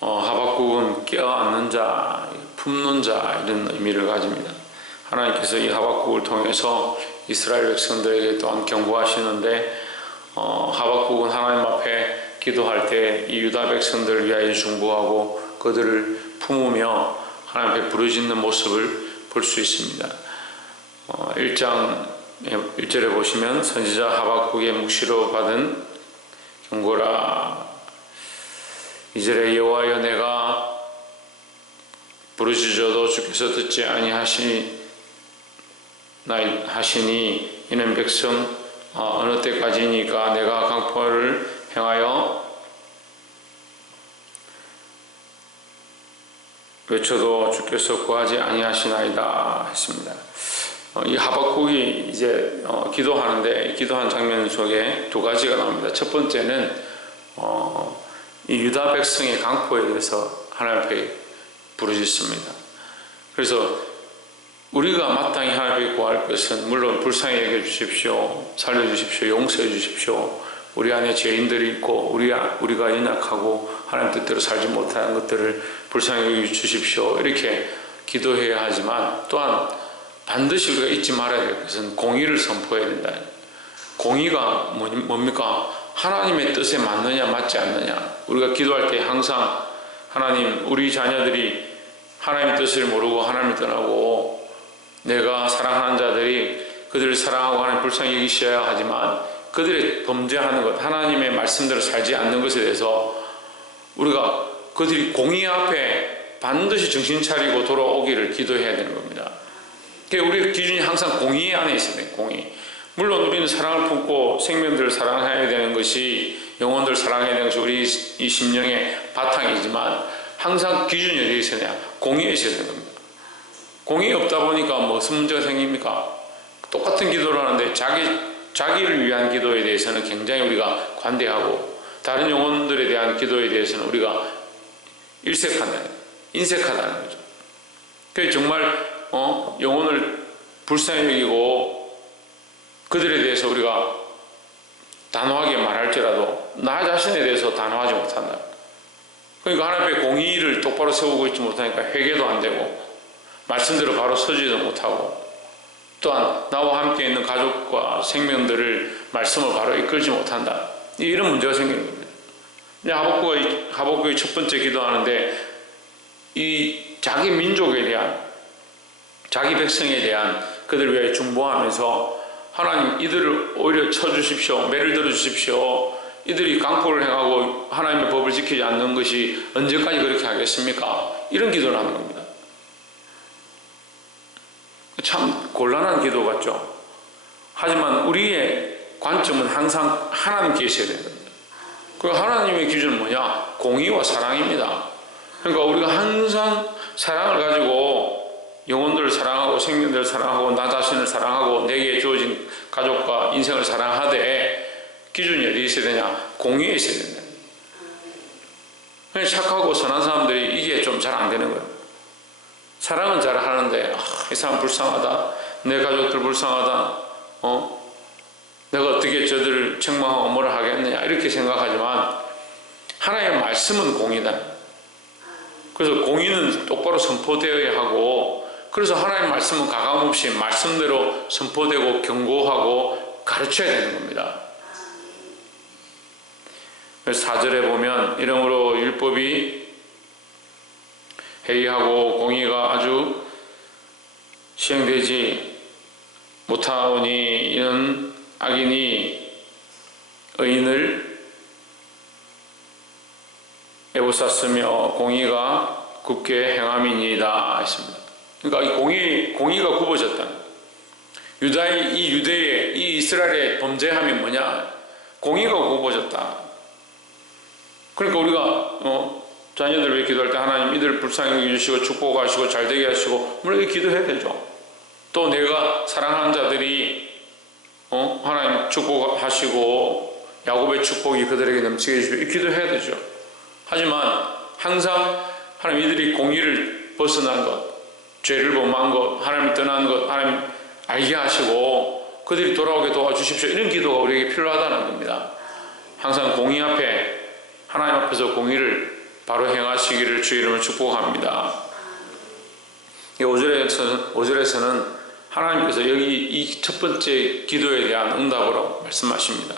하박국은 껴안는 자, 품는 자 이런 의미를 가집니다. 하나님께서 이 하박국을 통해서 이스라엘 백성들에게 또한 경고하시는데 하박국은 하나님 앞에 기도할 때 이 유다 백성들을 위하여 중보하고 그들을 품으며 하나님 앞에 부르짖는 모습을 볼 수 있습니다. 1장 1절에 보시면 선지자 하박국의 묵시로 받은 경고라. 2절에 여호와여 내가 부르짖어도 주께서 듣지 아니하시니 이는 백성 어느 때까지니까 내가 강포를 행하여 외쳐도 주께서 구하지 아니하시나이다 했습니다. 이 하박국이 이제 기도하는데 기도한 장면 속에 두 가지가 나옵니다. 첫 번째는 이 유다 백성의 강포에 대해서 하나님 앞에 부르짖습니다. 그래서 우리가 마땅히 하나님 앞에 구할 것은 물론 불쌍히 여겨주십시오, 살려주십시오, 용서해 주십시오, 우리 안에 죄인들이 있고 우리가 연약하고 하나님 뜻대로 살지 못하는 것들을 불쌍히 여겨주십시오 이렇게 기도해야 하지만 또한 반드시 우리가 잊지 말아야 될 것은 공의를 선포해야 된다. 공의가 뭡니까? 하나님의 뜻에 맞느냐 맞지 않느냐. 우리가 기도할 때 항상 하나님, 우리 자녀들이 하나님의 뜻을 모르고 하나님을 떠나고 내가 사랑하는 자들이 그들을 사랑하고 하나님 불쌍히 여기셔야 하지만 그들의 범죄하는 것, 하나님의 말씀대로 살지 않는 것에 대해서 우리가 그들이 공의 앞에 반드시 정신 차리고 돌아오기를 기도해야 되는 겁니다. 그러니까 우리의 기준이 항상 공의 안에 있어야 돼요. 공의. 물론 우리는 사랑을 품고 생명들을 사랑해야 되는 것이, 영혼들을 사랑해야 되는 것이 우리 이 심령의 바탕이지만 항상 기준이 어디에 있어야 되냐? 공의에 있어야 되는 겁니다. 공의 없다 보니까 무슨 문제가 생깁니까? 똑같은 기도를 하는데 자기를 위한 기도에 대해서는 굉장히 우리가 관대하고 다른 영혼들에 대한 기도에 대해서는 우리가 인색하다는 거죠. 그래서 정말 영혼을 불쌍히 여기고 그들에 대해서 우리가 단호하게 말할지라도 나 자신에 대해서 단호하지 못한다. 그러니까 하나님의 공의를 똑바로 세우고 있지 못하니까 회개도 안 되고 말씀대로 바로 서지도 못하고 또한 나와 함께 있는 가족과 생명들을 말씀을 바로 이끌지 못한다. 이런 문제가 생기는 겁니다. 하박국의 첫 번째 기도하는데 이 자기 민족에 대한, 자기 백성에 대한 그들을 위하여 중보하면서 하나님 이들을 오히려 쳐주십시오, 매를 들어주십시오, 이들이 강포를 행하고 하나님의 법을 지키지 않는 것이 언제까지 그렇게 하겠습니까? 이런 기도를 하는 겁니다. 참 곤란한 기도 같죠. 하지만 우리의 관점은 항상 하나님께 있어야 됩니다. 그 하나님의 기준은 뭐냐? 공의와 사랑입니다. 그러니까 우리가 항상 사랑을 가지고 영혼들을 사랑하고 생명들을 사랑하고 나 자신을 사랑하고 내게 주어진 가족과 인생을 사랑하되 기준이 어디에 있어야 되냐? 공의에 있어야 된다. 착하고 선한 사람들이 이게 좀 잘 안 되는 거예요. 사랑은 잘 하는데 이 사람 불쌍하다, 내 가족들 불쌍하다, 내가 어떻게 저들을 책망하고 뭐라 하겠느냐 이렇게 생각하지만 하나님의 말씀은 공의다. 그래서 공의는 똑바로 선포되어야 하고, 그래서 하나님의 말씀은 가감없이 말씀대로 선포되고 경고하고 가르쳐야 되는 겁니다. 그래서 4절에 보면 이러므로 율법이 회의하고 공의가 아주 시행되지 못하오니 이는 악인이 의인을 애워쌌으며 공의가 굽게 행함이니이다 했습니다. 그러니까 공의가 굽어졌다. 유대의 이 이스라엘의 범죄함이 뭐냐? 공의가 굽어졌다. 그러니까 우리가 자녀들 위해 기도할 때 하나님 이들 불쌍히 여기주시고 축복하시고 잘되게 하시고 물론 기도해야 되죠. 또 내가 사랑하는 자들이 하나님 축복하시고 야곱의 축복이 그들에게 넘치게 해주시고 기도해야 되죠. 하지만 항상 하나님 이들이 공의를 벗어난 것, 죄를 범한 것, 하나님 떠난 것 하나님 알게 하시고 그들이 돌아오게 도와주십시오. 이런 기도가 우리에게 필요하다는 겁니다. 항상 공의 앞에, 하나님 앞에서 공의를 바로 행하시기를 주 이름으로 축복합니다. 5절에서는 하나님께서 여기 이 첫 번째 기도에 대한 응답으로 말씀하십니다.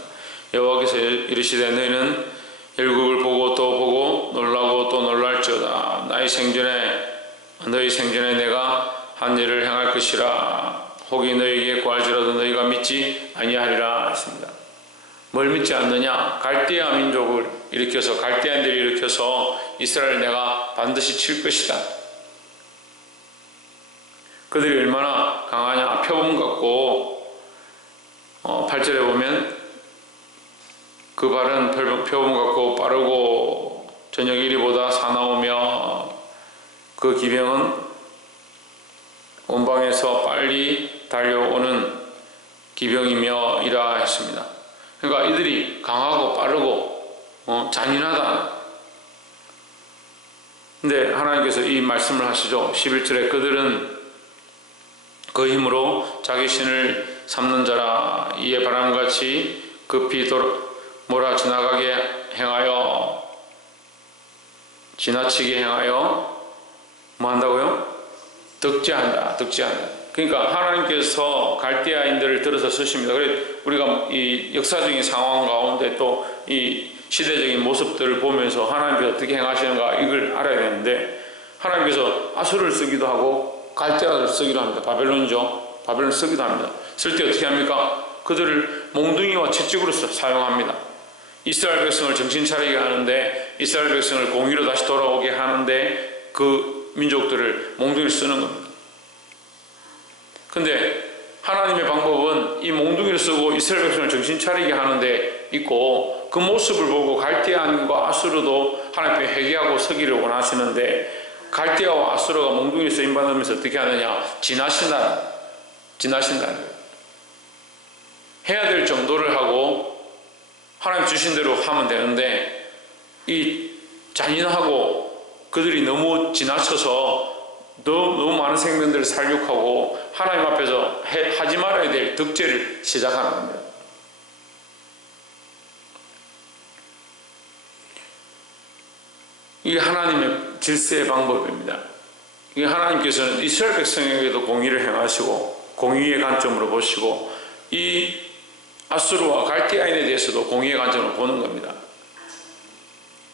여호와께서 이르시되 너희는 열국을 보고 또 보고 놀라고 또 놀랄지어다. 너희 생전에 내가 한 일을 행할 것이라. 혹이 너희에게 구할지라도 너희가 믿지 아니하리라 했습니다. 뭘 믿지 않느냐? 갈대아 민족을 일으켜서 갈대아인들을 일으켜서 이스라엘을 내가 반드시 칠 것이다. 그들이 얼마나 강하냐? 표범 같고 8절에 보면 그 발은 표범 같고 빠르고 저녁 이리보다 사나우며 그 기병은 원방에서 빨리 달려오는 기병이며 이라 했습니다. 그러니까 이들이 강하고 빠르고 잔인하다. 근데 하나님께서 이 말씀을 하시죠. 11절에 그들은 그 힘으로 자기 신을 삼는 자라. 이에 바람같이 급히 몰아 지나치게 행하여 뭐 한다고요? 득제한다. 그러니까 하나님께서 갈대아인들을 들어서 쓰십니다. 그래 우리가 이 역사적인 상황 가운데 또 이 시대적인 모습들을 보면서 하나님께서 어떻게 행하시는가 이걸 알아야 되는데, 하나님께서 아수르를 쓰기도 하고 갈대아를 쓰기도 합니다. 바벨론이죠. 바벨론을 쓰기도 합니다. 쓸 때 어떻게 합니까? 그들을 몽둥이와 채찍으로 사용합니다. 이스라엘 백성을 정신 차리게 하는데, 이스라엘 백성을 공의로 다시 돌아오게 하는데 그 민족들을 몽둥이를 쓰는 겁니다. 근데 하나님의 방법은 이 몽둥이를 쓰고 이스라엘 백성을 정신 차리게 하는데 있고, 그 모습을 보고 갈대아인과 아수르도 하나님 앞에 회개하고 서기를 원하시는데, 갈대아와 아수르가 몽둥이를 쓰임받으면서 어떻게 하느냐? 지나신다는 거예요. 해야 될 정도를 하고 하나님 주신 대로 하면 되는데, 이 잔인하고 그들이 너무 지나쳐서 너무 많은 생명들을 살육하고 하나님 앞에서 하지 말아야 될 득죄를 시작하는 겁니다. 이게 하나님의 질서의 방법입니다. 이게 하나님께서는 이스라엘 백성에게도 공의를 행하시고 공의의 관점으로 보시고, 이 아수르와 갈대아인에 대해서도 공의의 관점으로 보는 겁니다.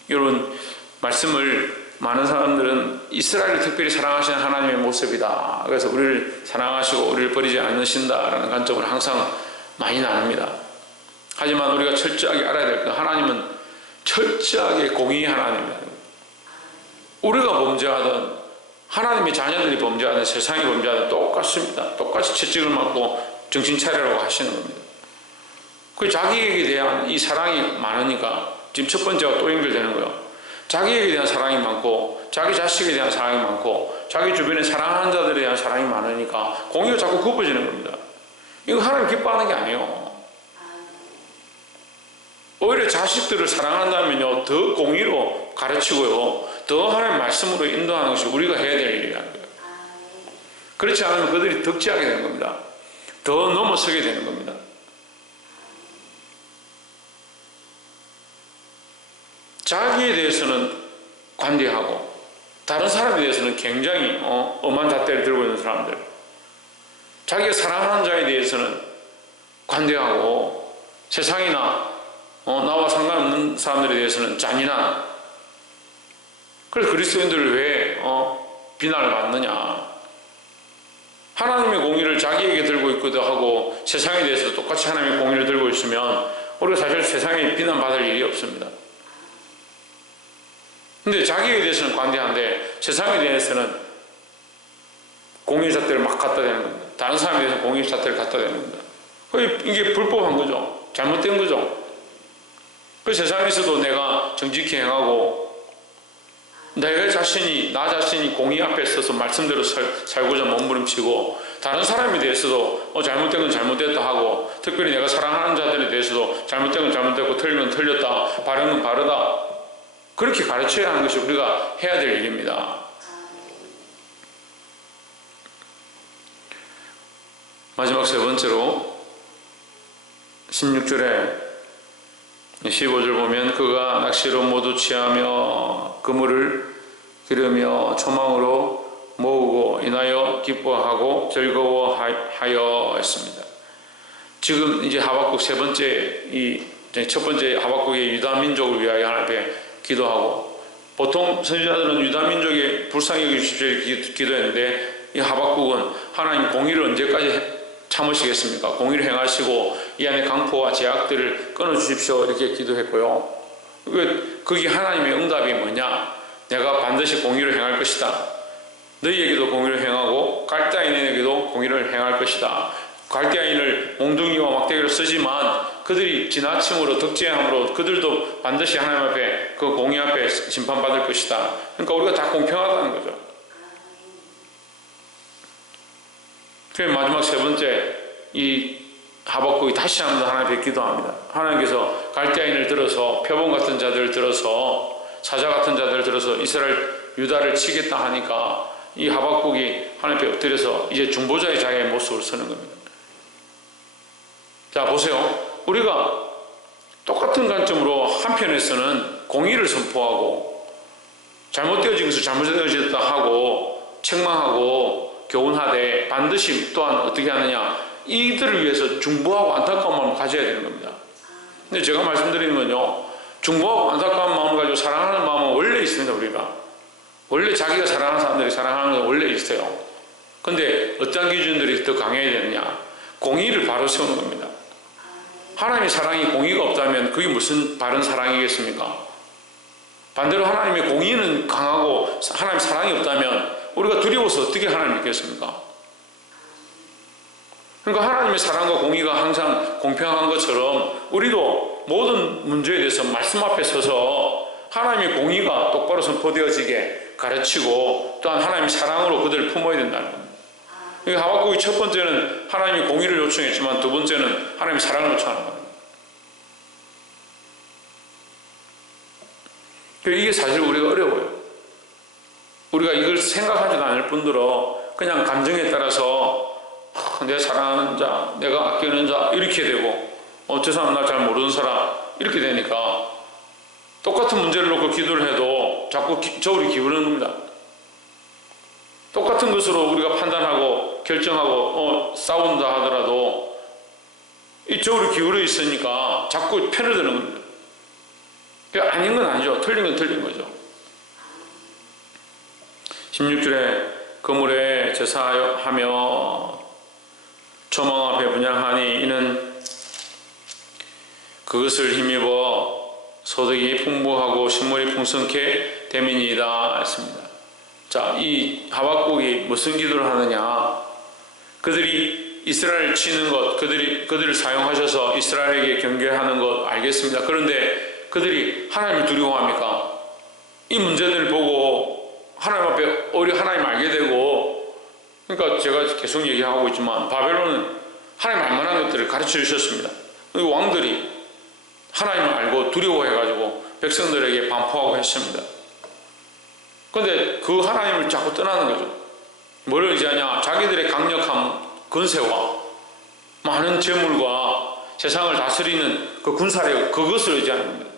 이런 말씀을 많은 사람들은 이스라엘을 특별히 사랑하시는 하나님의 모습이다. 그래서 우리를 사랑하시고 우리를 버리지 않으신다라는 관점을 항상 많이 나눕니다. 하지만 우리가 철저하게 알아야 될 건, 하나님은 철저하게 공의의 하나님입니다. 우리가 범죄하든 하나님의 자녀들이 범죄하든 세상이 범죄하든 똑같습니다. 똑같이 채찍을 맞고 정신 차리라고 하시는 겁니다. 그 자기에게 대한 이 사랑이 많으니까 지금 첫 번째가 또 연결되는 거예요. 자기에게 대한 사랑이 많고 자기 자식에 대한 사랑이 많고 자기 주변에 사랑하는 자들에 대한 사랑이 많으니까 공의가 자꾸 굽어지는 겁니다. 이거 하나님 기뻐하는 게 아니에요. 오히려 자식들을 사랑한다면요, 더 공의로 가르치고요, 더 하나님 말씀으로 인도하는 것이 우리가 해야 될 일이라는 거예요. 그렇지 않으면 그들이 득지하게 되는 겁니다. 더 넘어서게 되는 겁니다. 자기에 대해서는 관대하고 다른 사람에 대해서는 굉장히 엄한 잣대를 들고 있는 사람들, 자기가 사랑하는 자에 대해서는 관대하고 세상이나 나와 상관없는 사람들에 대해서는 잔인한, 그래서 그리스도인들을 왜 비난을 받느냐? 하나님의 공의를 자기에게 들고 있기도 하고 세상에 대해서도 똑같이 하나님의 공의를 들고 있으면 우리가 사실 세상에 비난받을 일이 없습니다. 근데 자기에 대해서는 관대한데 세상에 대해서는 공의 잣대를 막 갖다 대는 겁니다. 다른 사람에 대해서 공의 잣대를 갖다 대는 겁니다. 이게 불법한 거죠. 잘못된 거죠. 그 세상에서도 내가 정직히 행하고 나 자신이 공의 앞에 서서 말씀대로 살고자 몸부림치고, 다른 사람에 대해서도 잘못된 건 잘못됐다 하고, 특별히 내가 사랑하는 자들에 대해서도 잘못된 건 잘못됐고 틀린 건 틀렸다, 바른 건 바르다, 그렇게 가르쳐야 하는 것이 우리가 해야 될 일입니다. 마지막 세 번째로 16절에 15절 보면 그가 낚시로 모두 취하며 그물을 기르며 초망으로 모으고 인하여 기뻐하고 즐거워하여 했습니다. 지금 이제 하박국 세 번째 첫 번째 하박국의 유다 민족을 위하여 하나님 앞에 기도하고, 보통 선지자들은 유다 민족의 불쌍히 여기십시오 이렇게 기도했는데, 이 하박국은 하나님 공의를 언제까지 참으시겠습니까? 공의를 행하시고 이 안에 강포와 제약들을 끊어주십시오 이렇게 기도했고요. 거기 하나님의 응답이 뭐냐? 내가 반드시 공의를 행할 것이다. 너희에게도 공의를 행하고 갈대아인에게도 공의를 행할 것이다. 갈대아인을 몽둥이와 막대기를 쓰지만 그들이 지나침으로 득제함으로 그들도 반드시 하나님 앞에 그 공의 앞에 심판받을 것이다. 그러니까 우리가 다 공평하다는 거죠. 그래서 마지막 세 번째, 이 하박국이 다시 한번 하나님 앞에 기도합니다. 하나님께서 갈대아인을 들어서, 표범 같은 자들을 들어서, 사자 같은 자들을 들어서 이스라엘 유다를 치겠다 하니까 이 하박국이 하나님 앞에 엎드려서 이제 중보자의 자기의 모습을 서는 겁니다. 자, 보세요. 우리가 똑같은 관점으로 한편에서는 공의를 선포하고 잘못되어진 것을 잘못되어졌다 하고 책망하고 교훈하되, 반드시 또한 어떻게 하느냐, 이들을 위해서 중보하고 안타까운 마음을 가져야 되는 겁니다. 근데 제가 말씀드리는 건요, 중보하고 안타까운 마음을 가지고 사랑하는 마음은 원래 있습니다. 우리가 원래 자기가 사랑하는 사람들이 사랑하는 건 원래 있어요. 근데 어떤 기준들이 더 강해야 되느냐, 공의를 바로 세우는 겁니다. 하나님의 사랑이 공의가 없다면 그게 무슨 바른 사랑이겠습니까? 반대로 하나님의 공의는 강하고 하나님의 사랑이 없다면 우리가 두려워서 어떻게 하나님을 믿겠습니까? 그러니까 하나님의 사랑과 공의가 항상 공평한 것처럼 우리도 모든 문제에 대해서 말씀 앞에 서서 하나님의 공의가 똑바로 선포되어지게 가르치고, 또한 하나님의 사랑으로 그들을 품어야 된다는 겁니다. 하박국이 첫 번째는 하나님의 공의를 요청했지만 두 번째는 하나님의 사랑을 요청하는 겁니다. 이게 사실 우리가 어려워요. 우리가 이걸 생각하지도 않을 뿐더러 그냥 감정에 따라서 내가 사랑하는 자, 내가 아끼는 자 이렇게 되고, 저 사람 나 잘 모르는 사람 이렇게 되니까 똑같은 문제를 놓고 기도를 해도 자꾸 저울이 기울는 겁니다. 똑같은 것으로 우리가 판단하고 결정하고 싸운다 하더라도 이 저울이 기울어 있으니까 자꾸 편을 드는 겁니다. 아닌 건 아니죠. 틀린 건 틀린 거죠. 16절에 그물에 제사하며 초망 앞에 분향하니 이는 그것을 힘입어 소득이 풍부하고 식물이 풍성케 됨이니이다 했습니다. 자, 이 하박국이 무슨 기도를 하느냐, 그들이 이스라엘을 치는 것, 그들을 사용하셔서 이스라엘에게 경계하는 것 알겠습니다. 그런데 그들이 하나님을 두려워합니까? 이 문제들을 보고 하나님 앞에 오히려 하나님을 알게 되고, 그러니까 제가 계속 얘기하고 있지만 바벨론은 하나님 알만한 것들을 가르쳐 주셨습니다. 왕들이 하나님을 알고 두려워해가지고 백성들에게 반포하고 했습니다. 그런데 그 하나님을 자꾸 떠나는 거죠. 뭘 의지하냐? 자기들의 강력한 권세와 많은 재물과 세상을 다스리는 그 군사력, 그것을 의지하는 겁니다.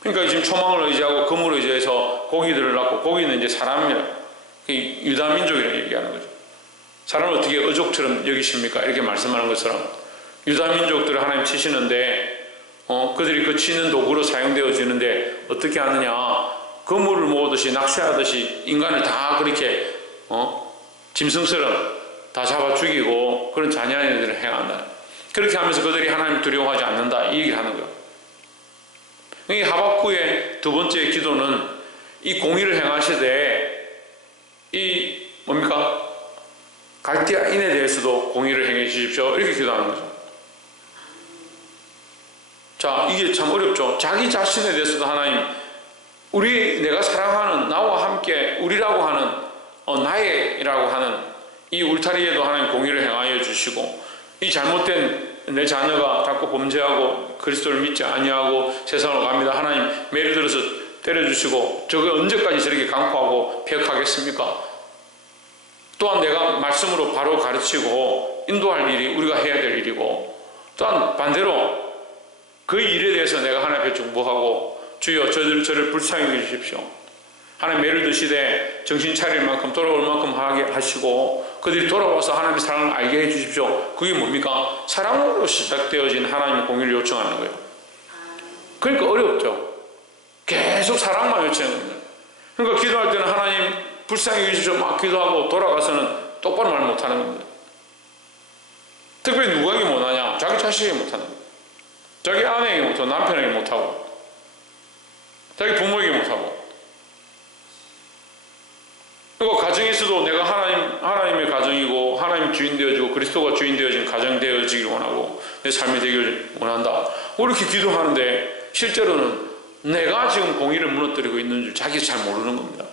그러니까 지금 초망을 의지하고 그물을 의지해서 고기들을 낳고, 고기는 이제 사람이라, 유다 민족이라고 얘기하는 거죠. 사람을 어떻게 어족처럼 여기십니까? 이렇게 말씀하는 것처럼 유다 민족들을 하나님 치시는데, 그들이 그 치는 도구로 사용되어지는데 어떻게 하느냐? 그물을 모으듯이 낚시하듯이 인간을 다 그렇게 짐승처럼 다 잡아 죽이고 그런 잔인한 일들을 행한다. 그렇게 하면서 그들이 하나님 두려워하지 않는다, 이 얘기를 하는 거예요. 이 하박국의 두 번째 기도는 이 공의를 행하시되 이 뭡니까? 갈대아인에 대해서도 공의를 행해 주십시오 이렇게 기도하는 거죠. 자, 이게 참 어렵죠. 자기 자신에 대해서도 하나님, 내가 사랑하는 나와 함께 우리라고 하는 나의라고 하는 이 울타리에도 하나님 공의를 행하여 주시고, 이 잘못된 내 자녀가 자꾸 범죄하고 그리스도를 믿지 아니하고 세상으로 갑니다. 하나님 매를 들어서 때려주시고, 저게 언제까지 저렇게 강포하고 폐역하겠습니까? 또한 내가 말씀으로 바로 가르치고 인도할 일이 우리가 해야 될 일이고, 또한 반대로 그 일에 대해서 내가 하나님 앞에 중보하고 주여 저를 불쌍히 여기십시오. 하나님 매를 드시되 정신 차릴 만큼 돌아올 만큼 하게 하시고 그들이 돌아와서 하나님의 사랑을 알게 해주십시오. 그게 뭡니까? 사랑으로 시작되어진 하나님의 공의를 요청하는 거예요. 그러니까 어렵죠. 계속 사랑만 요청하는 거예요. 그러니까 기도할 때는 하나님 불쌍히 여기십시오 막 기도하고 돌아가서는 똑바로 말 못하는 겁니다. 특별히 누구에게 못하냐? 자기 자식에게 못하는 거예요. 자기 아내에게 못하고 남편에게 못하고 자기 부모에게 못하고. 그리고 가정에서도 내가 하나님의 가정이고 하나님 주인 되어주고 그리스도가 주인 되어진 가정 되어지길 원하고 내 삶이 되길 원한다. 이렇게 기도하는데 실제로는 내가 지금 공의를 무너뜨리고 있는 줄 자기 잘 모르는 겁니다.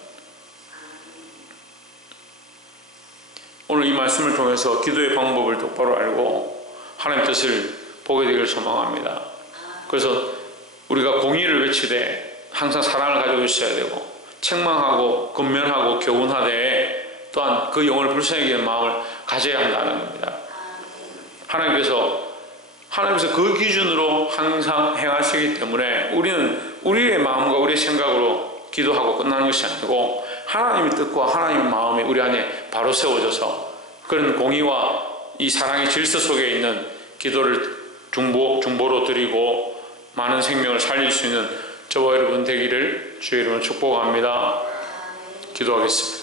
오늘 이 말씀을 통해서 기도의 방법을 똑바로 알고 하나님 뜻을 보게 되기를 소망합니다. 그래서 우리가 공의를 외치되 항상 사랑을 가지고 있어야 되고 책망하고 권면하고 교훈하되 또한 그 영혼을 불쌍히 여기는 마음을 가져야 한다는 겁니다. 하나님께서 그 기준으로 항상 행하시기 때문에 우리는 우리의 마음과 우리의 생각으로 기도하고 끝나는 것이 아니고 하나님의 뜻과 하나님의 마음이 우리 안에 바로 세워져서 그런 공의와 이 사랑의 질서 속에 있는 기도를 중보로 드리고 많은 생명을 살릴 수 있는 저와 여러분 되기를 주의 이름으로 축복합니다. 기도하겠습니다.